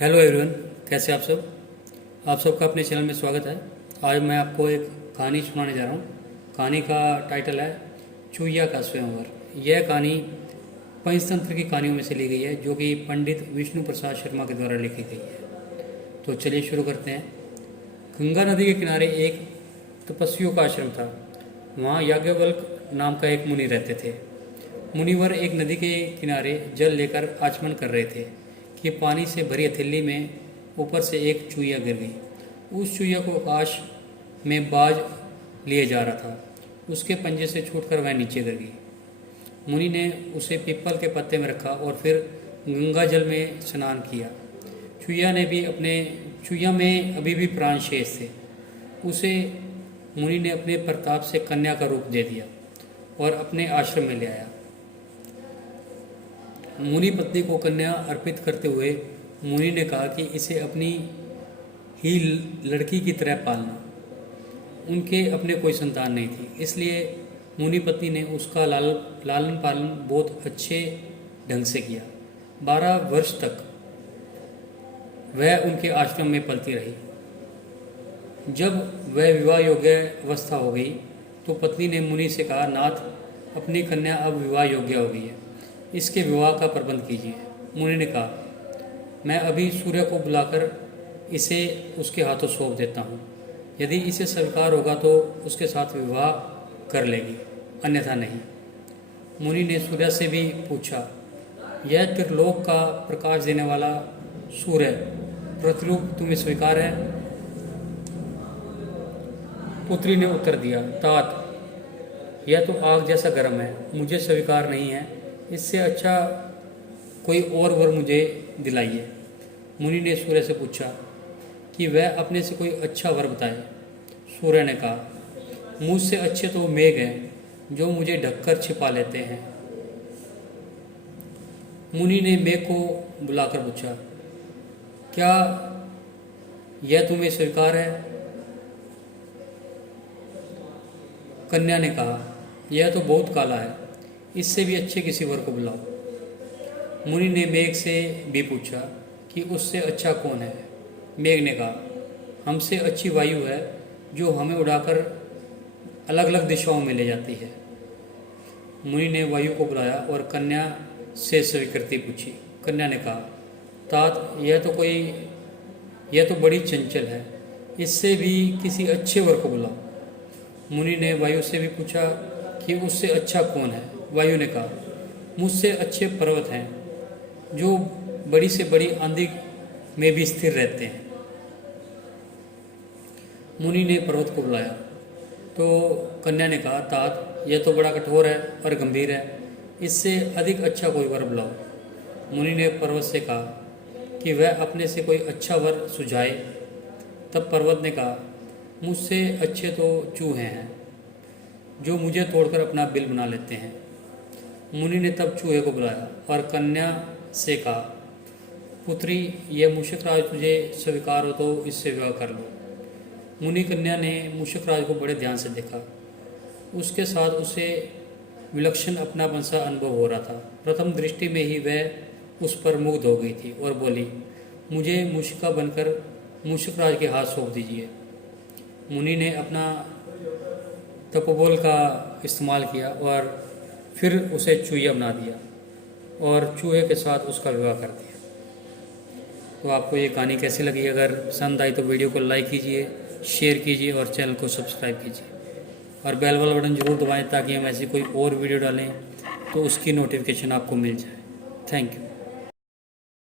Hello everyone, कैसे आप सब। आप सबका अपने चैनल में स्वागत है। आज मैं आपको एक कहानी सुनाने जा रहा हूँ। कहानी का टाइटल है चूहिया का स्वयंवर। यह कहानी पंचतंत्र की कहानियों में से ली गई है, जो कि पंडित विष्णु प्रसाद शर्मा के द्वारा लिखी गई है। तो चलिए शुरू करते हैं। गंगा नदी के किनारे एक तपस्वियों का आश्रम था। वहाँ याज्ञवल्क नाम का एक मुनि रहते थे। मुनिवर एक नदी के किनारे जल लेकर आचमन कर रहे थे कि पानी से भरी हथेली में ऊपर से एक चूहिया गिर गई। उस चूहिया को आकाश में बाज लिए जा रहा था। उसके पंजे से छूटकर वह नीचे गिर गई। मुनि ने उसे पीपल के पत्ते में रखा और फिर गंगा जल में स्नान किया। चूहिया में अभी भी प्राण शेष थे। उसे मुनि ने अपने प्रताप से कन्या का रूप दे दिया और अपने आश्रम में ले आया। मुनि पत्नी को कन्या अर्पित करते हुए मुनि ने कहा कि इसे अपनी ही लड़की की तरह पालना। उनके अपने कोई संतान नहीं थी, इसलिए मुनि पत्नी ने उसका लालन पालन बहुत अच्छे ढंग से किया। 12 वर्ष तक वह उनके आश्रम में पलती रही। जब वह विवाह योग्य अवस्था हो गई तो पत्नी ने मुनि से कहा, नाथ, अपनी कन्या अब विवाह योग्य हो गई है, इसके विवाह का प्रबंध कीजिए। मुनि ने कहा, मैं अभी सूर्य को बुलाकर इसे उसके हाथों सौंप देता हूँ। यदि इसे स्वीकार होगा तो उसके साथ विवाह कर लेगी, अन्यथा नहीं। मुनि ने सूर्य से भी पूछा, यह त्रिलोक का प्रकाश देने वाला सूर्य प्रतिरूप तुम्हें स्वीकार है? पुत्री ने उत्तर दिया, तात, यह तो आग जैसा गर्म है, मुझे स्वीकार नहीं है। इससे अच्छा कोई और वर मुझे दिलाइए। मुनि ने सूर्य से पूछा कि वह अपने से कोई अच्छा वर बताए। सूर्य ने कहा, मुझसे अच्छे तो मेघ हैं, जो मुझे ढककर छिपा लेते हैं। मुनि ने मेघ को बुलाकर पूछा, क्या यह तुम्हें स्वीकार है? कन्या ने कहा, यह तो बहुत काला है, इससे भी अच्छे किसी वर को बुलाओ। मुनि ने मेघ से भी पूछा कि उससे अच्छा कौन है। मेघ ने कहा, हमसे अच्छी वायु है, जो हमें उड़ाकर अलग अलग दिशाओं में ले जाती है। मुनि ने वायु को बुलाया और कन्या से स्वीकृति पूछी। कन्या ने कहा, तात, यह तो बड़ी चंचल है, इससे भी किसी अच्छे वर को बुलाओ। मुनि ने वायु से भी पूछा कि उससे अच्छा कौन है। वायु ने कहा, मुझसे अच्छे पर्वत हैं, जो बड़ी से बड़ी आंधी में भी स्थिर रहते हैं। मुनि ने पर्वत को बुलाया तो कन्या ने कहा, तात, यह तो बड़ा कठोर है और गंभीर है, इससे अधिक अच्छा कोई वर बुलाओ। मुनि ने पर्वत से कहा कि वह अपने से कोई अच्छा वर सुझाए। तब पर्वत ने कहा, मुझसे अच्छे तो चूहे हैं, जो मुझे तोड़कर अपना बिल बना लेते हैं। मुनि ने तब चूहे को बुलाया और कन्या से कहा, पुत्री, यह मूषक राज तुझे स्वीकार हो तो इससे विवाह कर लो। मुनि कन्या ने मूषक राज को बड़े ध्यान से देखा। उसके साथ उसे विलक्षण अपनापन सा अनुभव हो रहा था। प्रथम दृष्टि में ही वह उस पर मुग्ध हो गई थी और बोली, मुझे मूषिका बनकर मूषक राज के हाथ सौंप दीजिए। मुनि ने अपना तपोबल का इस्तेमाल किया और फिर उसे चूहिया बना दिया और चूहे के साथ उसका विवाह कर दिया। तो आपको ये कहानी कैसी लगी? अगर पसंद आई तो वीडियो को लाइक कीजिए, शेयर कीजिए और चैनल को सब्सक्राइब कीजिए और बेल वाला बटन जरूर दबाएं, ताकि हम ऐसी कोई और वीडियो डालें तो उसकी नोटिफिकेशन आपको मिल जाए। Thank you.